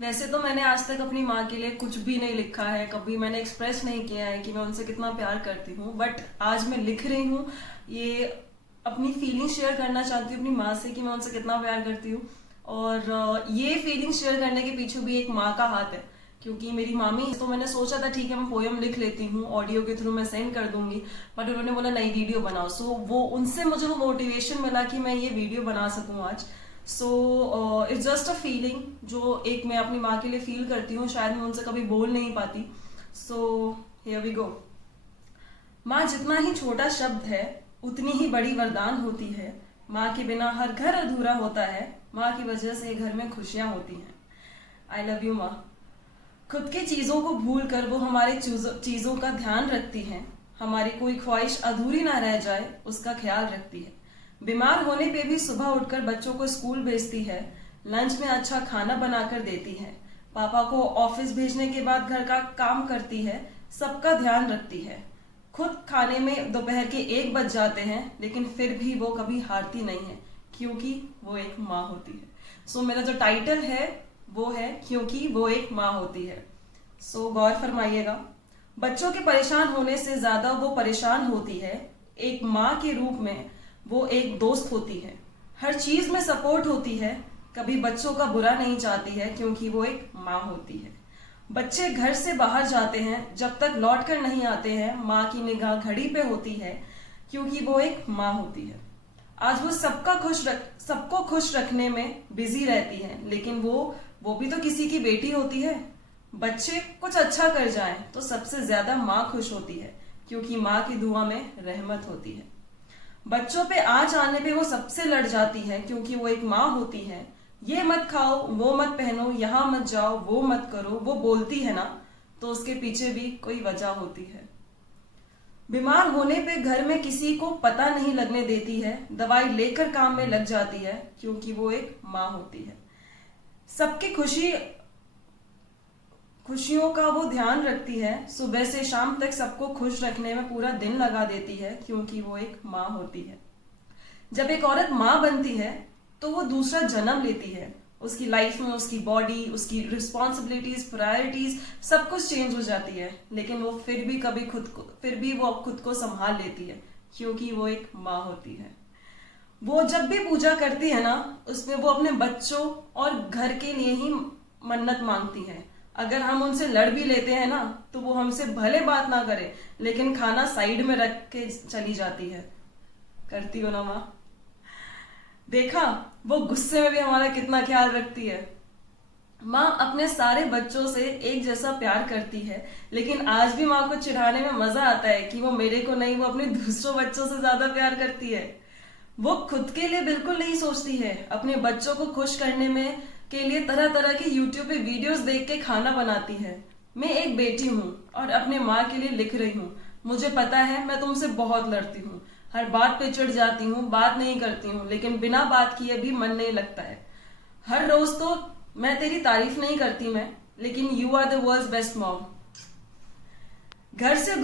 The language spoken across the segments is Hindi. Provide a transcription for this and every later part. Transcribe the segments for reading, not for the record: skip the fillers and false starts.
वैसे तो मैंने आज तक अपनी माँ के लिए कुछ भी नहीं लिखा है, कभी मैंने एक्सप्रेस नहीं किया है कि मैं उनसे कितना प्यार करती हूँ। बट आज मैं लिख रही हूँ ये, अपनी फीलिंग शेयर करना चाहती हूँ अपनी माँ से कि मैं उनसे कितना प्यार करती हूँ। और ये फीलिंग शेयर करने के पीछे भी एक माँ का हाथ है, क्योंकि मेरी मामी, तो मैंने सोचा था ठीक है मैं पोयम लिख लेती हूँ, ऑडियो के थ्रू मैं सेंड कर दूंगी। बट उन्होंने बोला नहीं, वीडियो बनाओ। सो वो उनसे मुझे वो मोटिवेशन मिला कि मैं ये वीडियो बना सकूँ आज। So it's just a feeling जो एक मैं अपनी माँ के लिए फील करती हूँ, शायद मैं उनसे कभी बोल नहीं पाती। So here we go. माँ जितना ही छोटा शब्द है उतनी ही बड़ी वरदान होती है। माँ के बिना हर घर अधूरा होता है, माँ की वजह से घर में खुशियां होती हैं। आई लव यू माँ। खुद की चीजों को भूल कर वो हमारे चीजों का ध्यान रखती हैं। हमारी कोई ख्वाहिश अधूरी ना रह जाए उसका ख्याल रखती है। बीमार होने पे भी सुबह उठकर बच्चों को स्कूल भेजती है। लंच में अच्छा खाना बनाकर देती है। पापा को ऑफिस भेजने के बाद घर का काम करती है। सबका ध्यान रखती है। खुद खाने में दोपहर के 1 बज जाते हैं, लेकिन फिर भी वो कभी हारती नहीं है, क्योंकि वो एक माँ होती है। सो मेरा जो टाइटल है वो है क्योंकि वो एक माँ होती है। सो गौर फरमाइएगा। बच्चों के परेशान होने से ज्यादा वो परेशान होती है। एक माँ के रूप में वो एक दोस्त होती है। हर चीज में सपोर्ट होती है। कभी बच्चों का बुरा नहीं चाहती है, क्योंकि वो एक माँ होती है। बच्चे घर से बाहर जाते हैं, जब तक लौट कर नहीं आते हैं माँ की निगाह घड़ी पे होती है, क्योंकि वो एक माँ होती है। आज वो सबको खुश रखने में बिजी रहती है, लेकिन वो भी तो किसी की बेटी होती है। बच्चे कुछ अच्छा कर जाएं तो सबसे ज्यादा माँ खुश होती है, क्योंकि माँ की दुआ में रहमत होती है। बच्चों पे आज आने पे वो सबसे लड़ जाती है, क्योंकि वो एक माँ होती है। ये मत खाओ, वो मत पहनो, यहाँ मत जाओ, वो मत करो, वो बोलती है ना, तो उसके पीछे भी कोई वजह होती है। बीमार होने पे घर में किसी को पता नहीं लगने देती है। दवाई लेकर काम में लग जाती है, क्योंकि वो एक माँ होती है। सबकी खुशियों का वो ध्यान रखती है। सुबह से शाम तक सबको खुश रखने में पूरा दिन लगा देती है, क्योंकि वो एक माँ होती है। जब एक औरत माँ बनती है तो वो दूसरा जन्म लेती है। उसकी लाइफ में उसकी बॉडी, उसकी रिस्पॉन्सिबिलिटीज, प्रायोरिटीज सब कुछ चेंज हो जाती है, लेकिन वो फिर भी वो खुद को संभाल लेती है, क्योंकि वो एक माँ होती है। वो जब भी पूजा करती है ना, उसमें वो अपने बच्चों और घर के लिए ही मन्नत मांगती है। अगर हम उनसे लड़ भी लेते हैं ना, तो वो हमसे भले बात ना करे, लेकिन खाना साइड में रख के चली जाती है। करती हो ना माँ? देखा, वो गुस्से में भी हमारा कितना ख्याल रखती है। माँ अपने सारे बच्चों से एक जैसा प्यार करती है, लेकिन आज भी माँ को चिढ़ाने में मजा आता है कि वो मेरे को नहीं, वो अपने दूसरों बच्चों से ज्यादा प्यार करती है। वो खुद के लिए बिल्कुल नहीं सोचती है। अपने बच्चों को खुश करने में के लिए तरह तरह के यूट्यूब पे वीडियोस देख के खाना बनाती है। मैं एक बेटी हूँ और अपने माँ के लिए लिख रही हूँ। मुझे पता है मैं तुमसे बहुत लड़ती हूँ, हर बात पे चिढ़ जाती हूँ, बात नहीं करती हूँ, लेकिन बिना बात किए भी मन नहीं लगता है। हर रोज तो मैं तेरी तारीफ नहीं करती मैं, लेकिन you are the world's best mom. घर से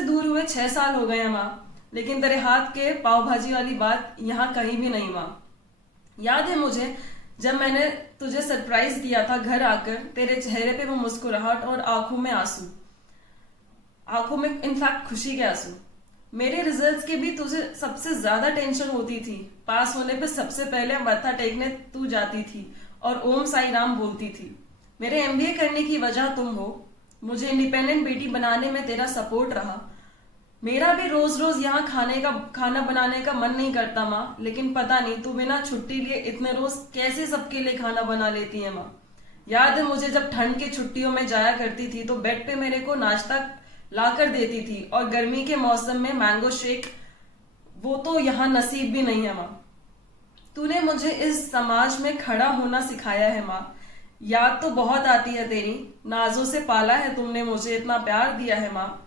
दूर हुए 6 साल हो गए हैं माँ, लेकिन तेरे हाथ के पाव भाजी वाली बात यहाँ कहीं भी नहीं माँ। याद है मुझे जब मैंने तुझे सरप्राइज दिया था घर आकर, तेरे चेहरे पे वो मुस्कुराहट और आंखों में इनफैक्ट खुशी के आंसू। मेरे रिजल्ट्स के भी तुझे सबसे ज्यादा टेंशन होती थी। पास होने पे सबसे पहले मत्था टेकने तू जाती थी और ओम साई राम बोलती थी। मेरे एमबीए करने की वजह तुम हो। मुझे इंडिपेंडेंट बेटी बनाने में तेरा सपोर्ट रहा। मेरा भी रोज रोज यहाँ खाना बनाने का मन नहीं करता माँ, लेकिन पता नहीं तू बिना छुट्टी लिए इतने रोज कैसे सबके लिए खाना बना लेती है माँ। याद है मुझे जब ठंड की छुट्टियों में जाया करती थी तो बेड पे मेरे को नाश्ता ला कर देती थी, और गर्मी के मौसम में मैंगो शेक, वो तो यहाँ नसीब भी नहीं है माँ। तूने मुझे इस समाज में खड़ा होना सिखाया है माँ। याद तो बहुत आती है तेरी, नाजों से पाला है तुमने मुझे, इतना प्यार दिया है माँ।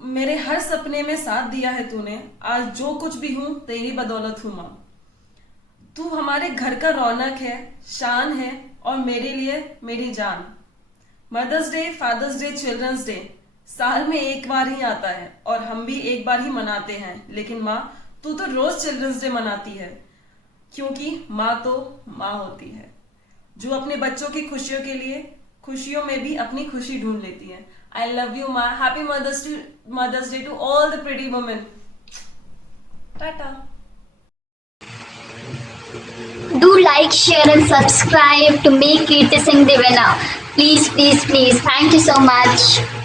मेरे हर सपने में साथ दिया है तूने। आज जो कुछ भी हूं तेरी बदौलत हूं माँ। तू हमारे घर का रौनक है, शान है, और मेरे लिए मेरी जान। Mother's day, father's day, children's day साल में एक बार ही आता है, और हम भी एक बार ही मनाते हैं, लेकिन माँ तू तो रोज चिल्ड्रंस डे मनाती है, क्योंकि माँ तो माँ होती है। जो अपने बच्चों की खुशियों के लिए खुशियों में भी अपनी खुशी ढूंढ लेती है। आई लव यू माँ। Happy mother's day to all the pretty women. Tata. Do like, share, and subscribe to make Kirti Singh the winner. Please, please, please. Thank you so much.